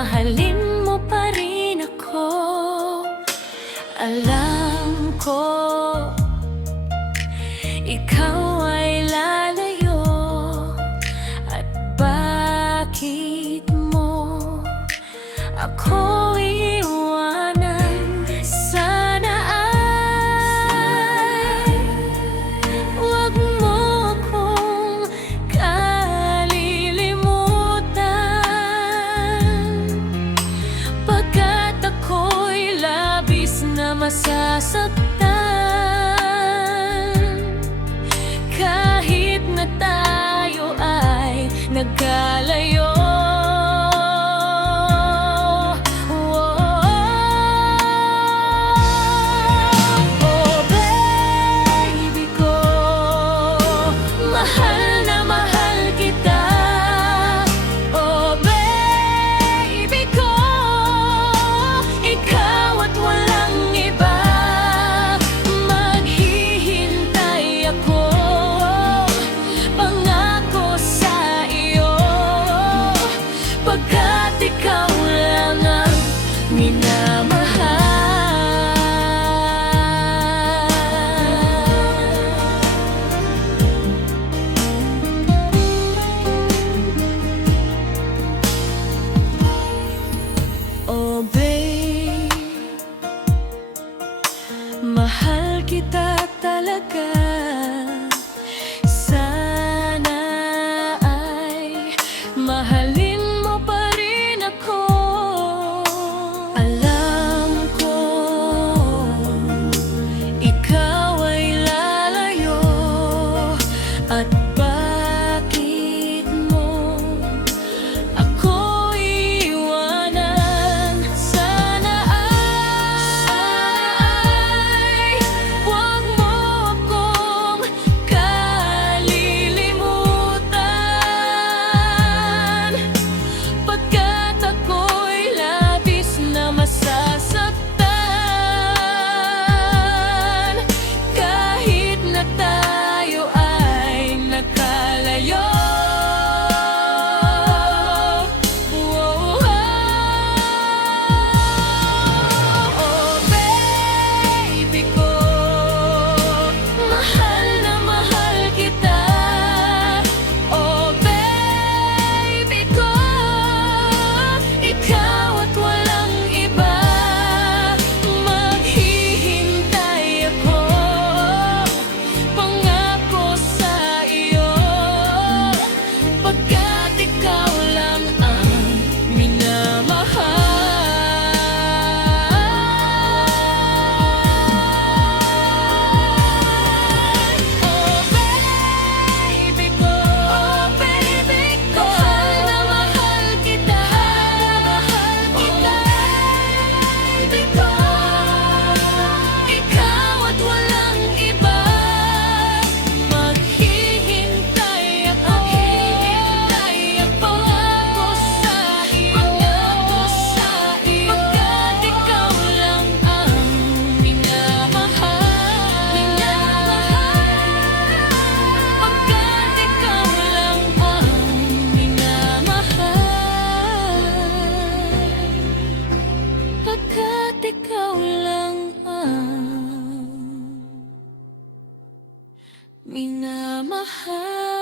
mahalin mo pa rin ako. Alam ko ikaw ay lalayo, at bakit mo ako iiwanan? Sana ay wag mo akong kalilimutan, pagkat ako'y labis na masasaktan kahit na tayo ay nagkalayo. Oh baby ko, mahal na mahal kita. Oh baby ko, ikaw at walang iba. Maghihintay ako, pangako sa iyo, pagkat ikaw lang ang minamahal. Oh babe, mahal kita talaga. Sana ay mahalin mo pa rin ako. Alam ko ikaw ay lalayo, at bakit mo ako iiwanan? Sana ay wag mo akong kalilimutan, pagkat ako'y labis na masasaktan kahit na tayo ay nagkalayo. Oh baby ko, mahal na mahal kita. Oh baby ko, ikaw at walang iba. Maghihintay ako, pangako sa iyo, pagkat ikaw lang ang minamahal. Oh baby ko, mahal na mahal kita. Baby ko, ikaw at walang iba. Maghihintay ako, pangako sa iyo, pagkat ikaw lang ang minamahal. Pagkat ikaw lang ang minamahal. Pagkat ikaw lang ang minamahal.